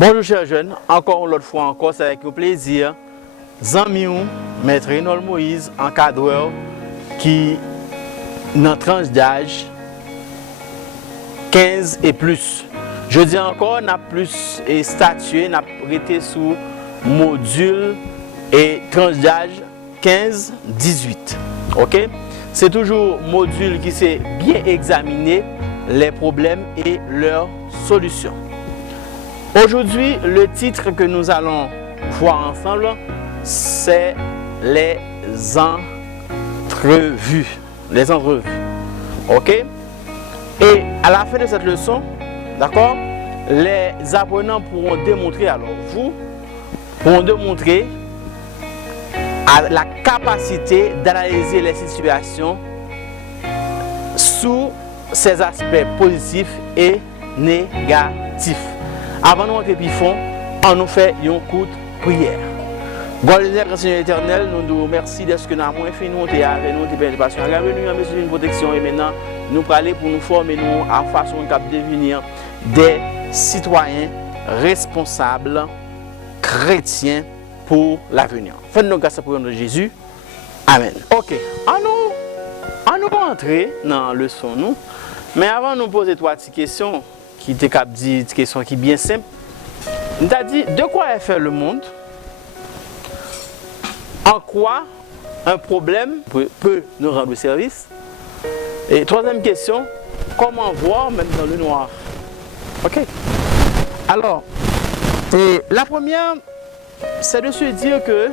Bonjour chers jeunes, encore l'autre fois encore, c'est avec plaisir. Zamiou, Maître Reynold Moïse, encadreur qui dans tranche d'âge 15 et plus. Je dis encore, n'a plus statué, n'a été sous module et tranche d'âge 15-18. Ok? C'est toujours module qui sait bien examiner les problèmes et leurs solutions. Aujourd'hui, le titre que nous allons voir ensemble, c'est les entrevues. Les entrevues. Ok? Et à la fin de cette leçon, d'accord, les apprenants pourront démontrer, alors vous, pourront démontrer la capacité d'analyser les situations sous ses aspects positifs et négatifs. Avant de rentrer plus fond, on nous fait un coup de prière. Gloire au Seigneur éternel, nous nous remercions de ce que nous avons fait, nous avec nous, de passion. Bienvenue à mesure d'une protection et maintenant, nous parler pour nous former nous à façon de devenir des citoyens responsables, chrétiens pour l'avenir. Faites-nous grâce pour le nom de Jésus. Amen. Ok, on nous entrer dans le leçon nous, mais avant de nous poser trois petites questions, qui te cap dit une question qui est bien simple. On t'a dit de quoi est fait le monde? En quoi un problème peut nous rendre service? Et troisième question, comment voir même dans le noir? Ok. Alors, la première, c'est de se dire que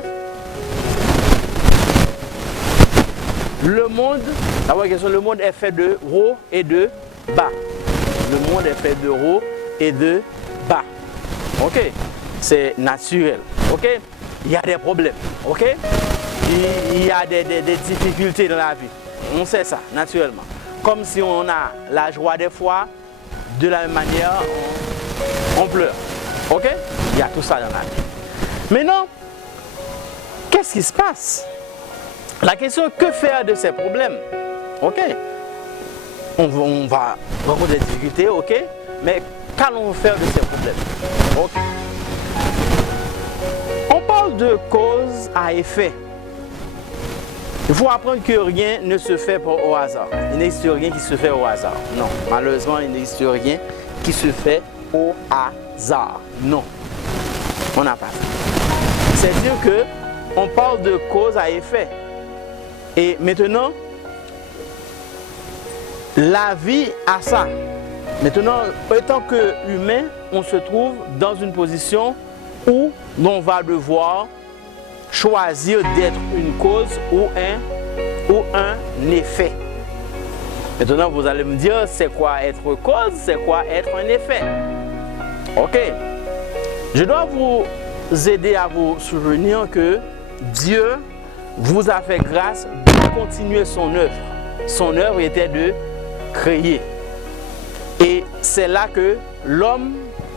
le monde, le monde est fait de haut et de bas. Le monde est fait de haut et de bas. Ok? C'est naturel. Ok? Il y a des problèmes. Ok? Il y a des difficultés dans la vie. On sait ça, naturellement. Comme si on a la joie des fois, de la même manière, on pleure. Ok? Il y a tout ça dans la vie. Maintenant, qu'est-ce qui se passe? La question, que faire de ces problèmes? Ok? On va rencontrer des difficultés, ok? Mais qu'allons-nous faire de ces problèmes? Ok. On parle de cause à effet. Il faut apprendre que rien ne se fait au hasard. Il n'existe rien qui se fait au hasard. Non, malheureusement, il n'existe rien qui se fait au hasard. Non, on n'a pas ça. C'est-à-dire que on parle de cause à effet. Et maintenant, la vie a ça. Maintenant, étant qu'humain, on se trouve dans une position où on va devoir choisir d'être une cause ou un effet. Maintenant, vous allez me dire, c'est quoi être cause, c'est quoi être un effet. Ok. Je dois vous aider à vous souvenir que Dieu vous a fait grâce de continuer son œuvre. Son œuvre était de créer. Et c'est là que l'homme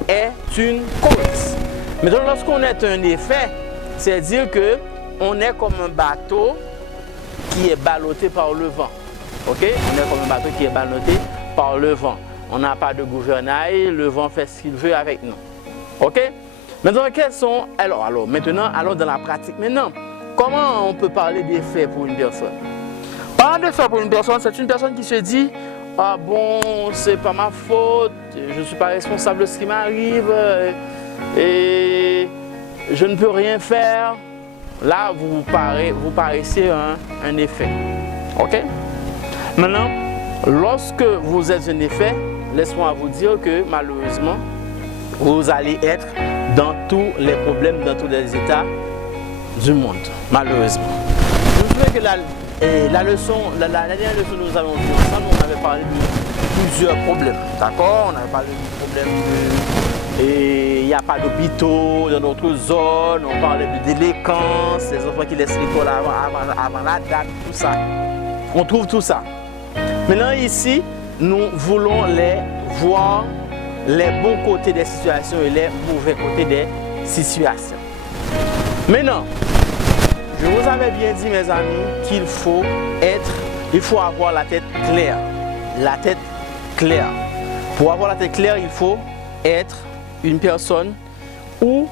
est une cause. Mais donc lorsqu'on est un effet, c'est-à-dire qu'on est comme un bateau qui est ballotté par le vent. Ok? On est comme un bateau qui est ballotté par le vent. On n'a pas de gouvernail, le vent fait ce qu'il veut avec nous. Ok? Maintenant, quels sont... Alors, maintenant, allons dans la pratique. Maintenant, comment on peut parler d'effet pour une personne? Parler d'effet pour une personne, c'est une personne qui se dit: ah bon, c'est pas ma faute, je ne suis pas responsable de ce qui m'arrive et je ne peux rien faire. Là, vous paraissez un effet. Ok? Maintenant, lorsque vous êtes un effet, laisse-moi vous dire que malheureusement, vous allez être dans tous les problèmes, dans tous les états du monde. Malheureusement. Je me souviens que la dernière leçon que nous avons vue ensemble, on avait parlé de plusieurs problèmes. D'accord? On avait parlé du problème il n'y a pas d'hôpitaux dans notre zone. On parlait de délinquance, les enfants qui laissent l'école avant la date, tout ça. On trouve tout ça. Maintenant ici, nous voulons voir les bons côtés des situations et les mauvais côtés des situations. Maintenant, je vous avais bien dit, mes amis, qu'il faut avoir la tête claire. La tête claire. Pour avoir la tête claire, il faut être une personne où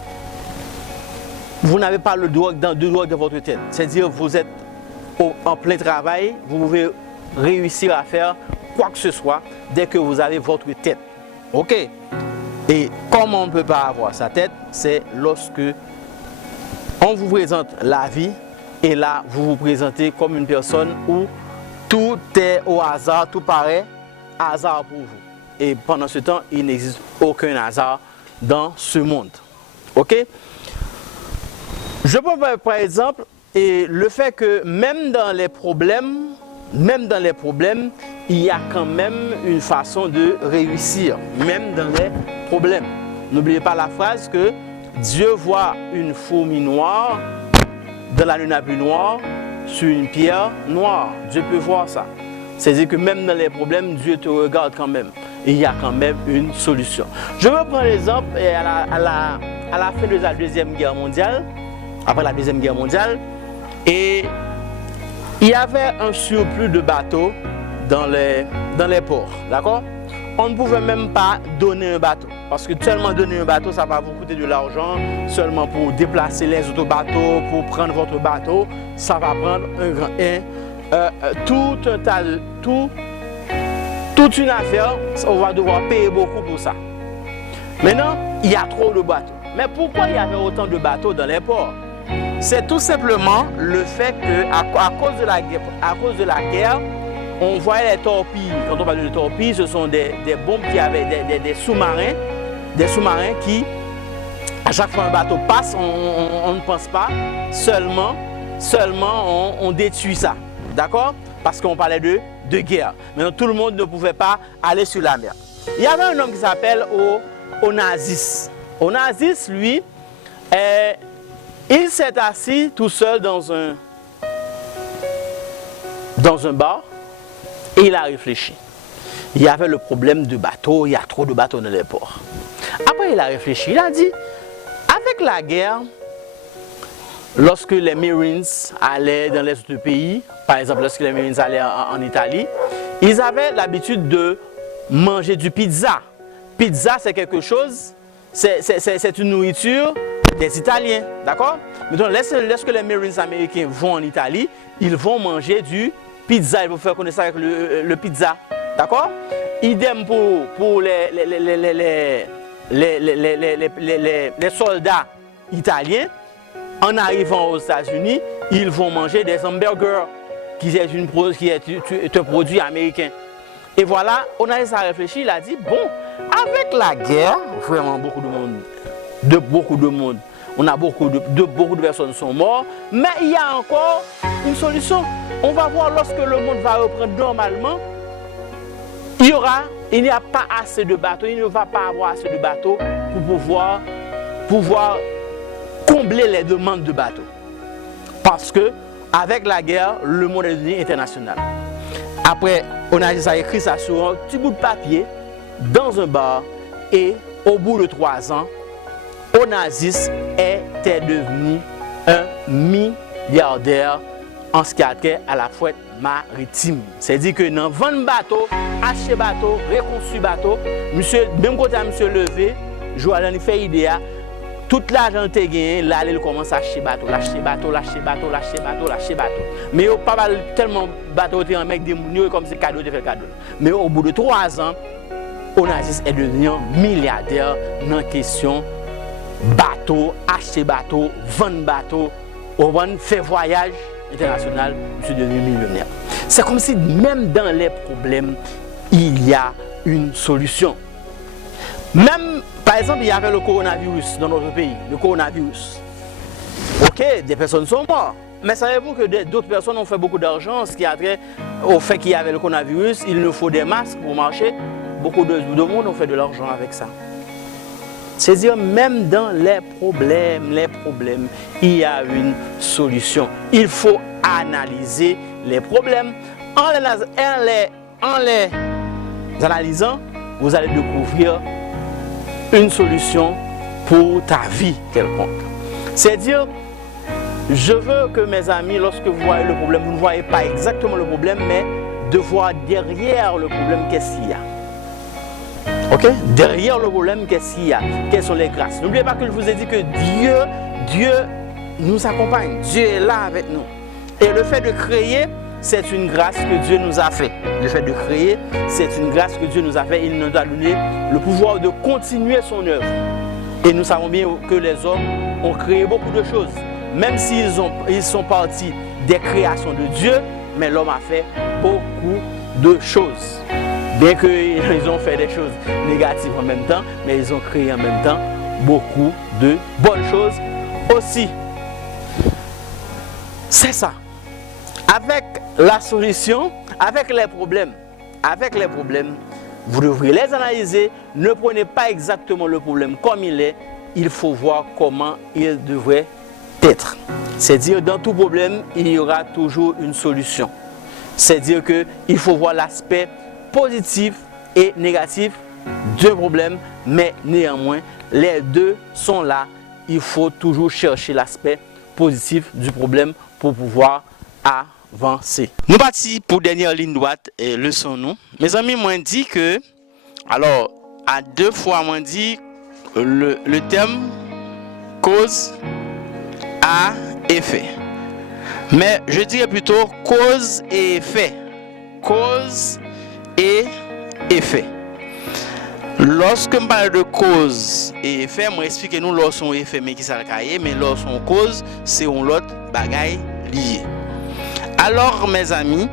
vous n'avez pas le droit de votre tête. C'est-à-dire vous êtes en plein travail, vous pouvez réussir à faire quoi que ce soit dès que vous avez votre tête. Ok? Et comment on ne peut pas avoir sa tête, c'est lorsque on vous présente la vie et là vous vous présentez comme une personne où tout est au hasard, tout paraît hasard pour vous. Et pendant ce temps, il n'existe aucun hasard dans ce monde. Ok? Je peux par exemple le fait que même dans les problèmes, il y a quand même une façon de réussir, même dans les problèmes. N'oubliez pas la phrase que Dieu voit une fourmi noire dans la lune à plus noire sur une pierre noire. Dieu peut voir ça. C'est-à-dire que même dans les problèmes, Dieu te regarde quand même. Et il y a quand même une solution. Je veux prendre l'exemple à la fin de la Deuxième Guerre mondiale, après la Deuxième Guerre mondiale, et il y avait un surplus de bateaux dans les ports, d'accord? On ne pouvait même pas donner un bateau, parce que seulement donner un bateau, ça va vous coûter de l'argent, seulement pour déplacer les autres bateaux, pour prendre votre bateau, ça va prendre toute une affaire, on va devoir payer beaucoup pour ça. Maintenant, il y a trop de bateaux. Mais pourquoi il y avait autant de bateaux dans les ports? C'est tout simplement le fait qu'à cause de la guerre, on voyait les torpilles. Quand on parle de torpilles, ce sont des bombes qui avaient des sous-marins qui, à chaque fois un bateau passe, on ne pense pas, seulement on détruit ça. D'accord? Parce qu'on parlait de guerre. Maintenant, tout le monde ne pouvait pas aller sur la mer. Il y avait un homme qui s'appelle Onassis. Onassis, lui, il s'est assis tout seul dans un bar et il a réfléchi. Il y avait le problème de bateaux, il y a trop de bateaux dans les ports. Après, il a réfléchi, il a dit, avec la guerre, lorsque les Marines allaient dans les autres pays, par exemple lorsque les Marines allaient en Italie, ils avaient l'habitude de manger du pizza. Pizza, c'est quelque chose, c'est une nourriture des Italiens, d'accord? Maintenant, lorsque les Marines américains vont en Italie, ils vont manger du pizza, ils vont faire connaître ça avec le pizza, d'accord? Idem pour les soldats italiens. En arrivant aux États-Unis, ils vont manger des hamburgers, qui est un produit américain. Et voilà, on a réfléchi, il a dit, bon, avec la guerre, vraiment beaucoup de monde, on a beaucoup de personnes sont mortes, mais il y a encore une solution. On va voir lorsque le monde va reprendre normalement, il n'y a pas assez de bateaux, il ne va pas avoir assez de bateaux pour pouvoir combler les demandes de bateaux. Parce que avec la guerre, le monde est devenu international. Après, on a écrit ça sur un petit bout de papier dans un bar et au bout de 3 ans, Onassis était devenu un milliardaire en ce qui a trait à la fret maritime. C'est-à-dire que dans 20 bateaux, acheter bateau, reconstruire bateau, monsieur, même quand monsieur levé, Joël fait idée. Tout l'argent que tu as gagné, là, il commence à acheter bateau. Mais il n'y a pas tellement de bateaux, un mec de comme c'est cadeau, de faire cadeau. Mais au bout de 3 ans, Onassis est devenu milliardaire dans la question bateau, acheter bateau, vendre bateau, faire voyage international, je suis devenu millionnaire. C'est comme si même dans les problèmes, il y a une solution. Même, par exemple, il y avait le coronavirus dans notre pays, le coronavirus. Ok, des personnes sont mortes. Mais savez-vous que d'autres personnes ont fait beaucoup d'argent, ce qui a trait au fait qu'il y avait le coronavirus, il nous faut des masques pour marcher. Beaucoup de monde ont fait de l'argent avec ça. C'est-à-dire, même dans les problèmes, il y a une solution. Il faut analyser les problèmes. En les analysant, vous allez découvrir une solution pour ta vie quelconque. C'est-à-dire, je veux que mes amis, lorsque vous voyez le problème, vous ne voyez pas exactement le problème, mais de voir derrière le problème qu'est-ce qu'il y a. Ok? Derrière le problème, qu'est-ce qu'il y a? Quelles sont les grâces? N'oubliez pas que je vous ai dit que Dieu nous accompagne. Dieu est là avec nous. Et le fait de créer, c'est une grâce que Dieu nous a fait. Le fait de créer, c'est une grâce que Dieu nous a fait. Il nous a donné le pouvoir de continuer son œuvre. Et nous savons bien que les hommes ont créé beaucoup de choses. Même s'ils sont partis des créations de Dieu, mais l'homme a fait beaucoup de choses. Bien qu'ils ont fait des choses négatives en même temps, mais ils ont créé en même temps beaucoup de bonnes choses aussi. C'est ça. Avec la solution, avec les problèmes, vous devrez les analyser. Ne prenez pas exactement le problème comme il est. Il faut voir comment il devrait être. C'est-à-dire, dans tout problème, il y aura toujours une solution. C'est-à-dire qu'il faut voir l'aspect positif et négatif d'un problème, mais néanmoins, les deux sont là. Il faut toujours chercher l'aspect positif du problème pour pouvoir avancer. Nous partons pour dernière ligne droite et leçon nous. Mes amis m'ont dit que, alors, à deux fois m'ont dit le thème cause à effet. Mais je dirais plutôt cause et effet. Cause et effet. Lorsque je parle de cause et effet, je explique nous lorsqu'on effet mais qui ça le mais lorsqu'on cause, c'est un autre bagaille lié. Alors mes amis,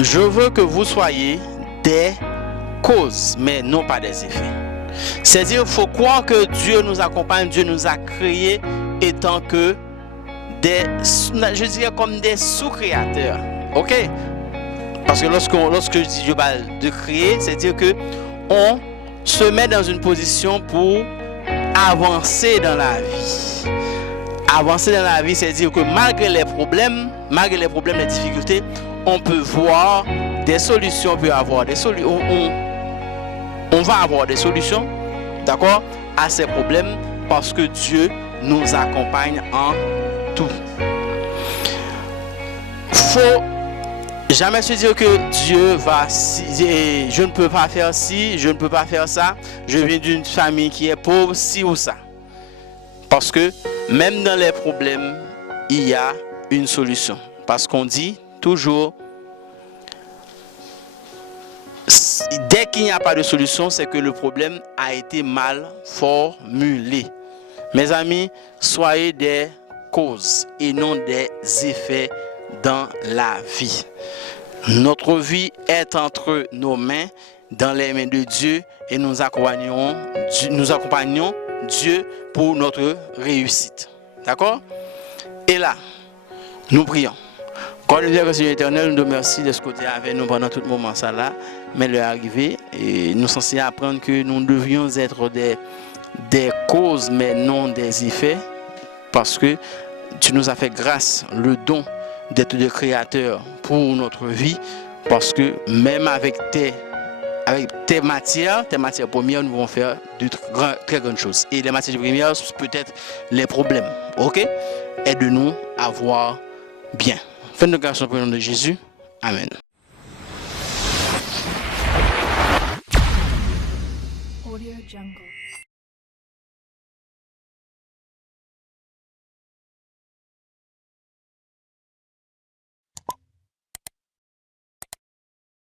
je veux que vous soyez des causes, mais non pas des effets. C'est-à-dire qu'il faut croire que Dieu nous accompagne, Dieu nous a créés étant que je dirais comme des sous-créateurs. Ok? Parce que lorsque je parle de créer, c'est-à-dire que on se met dans une position pour avancer dans la vie. Avancer dans la vie, c'est-à-dire que malgré les problèmes, les difficultés, on peut voir des solutions, on peut avoir des solutions. On va avoir des solutions, d'accord, à ces problèmes parce que Dieu nous accompagne en tout. Faut jamais se dire que Dieu va, je ne peux pas faire ci, je ne peux pas faire ça, je viens d'une famille qui est pauvre, ci ou ça. Parce que même dans les problèmes, il y a une solution. Parce qu'on dit toujours, dès qu'il n'y a pas de solution, c'est que le problème a été mal formulé. Mes amis, soyez des causes et non des effets dans la vie. Notre vie est entre nos mains, dans les mains de Dieu, et nous accompagnons Dieu pour notre réussite. D'accord? Et là, nous prions. Quand nous disons Seigneur éternel, nous te remercions de ce côté avec nous pendant tout le moment ça là, mais le arrivé, et nous sommes censés apprendre que nous devions être des causes, mais non des effets, parce que tu nous as fait grâce, le don d'être des créateurs pour notre vie, parce que même avec tes matières premières, nous allons faire de très grandes choses. Et les matières premières, peut-être les problèmes. Ok? Aide-nous à voir bien. Fin de grâce au nom de Jésus. Amen. Audio Jungle.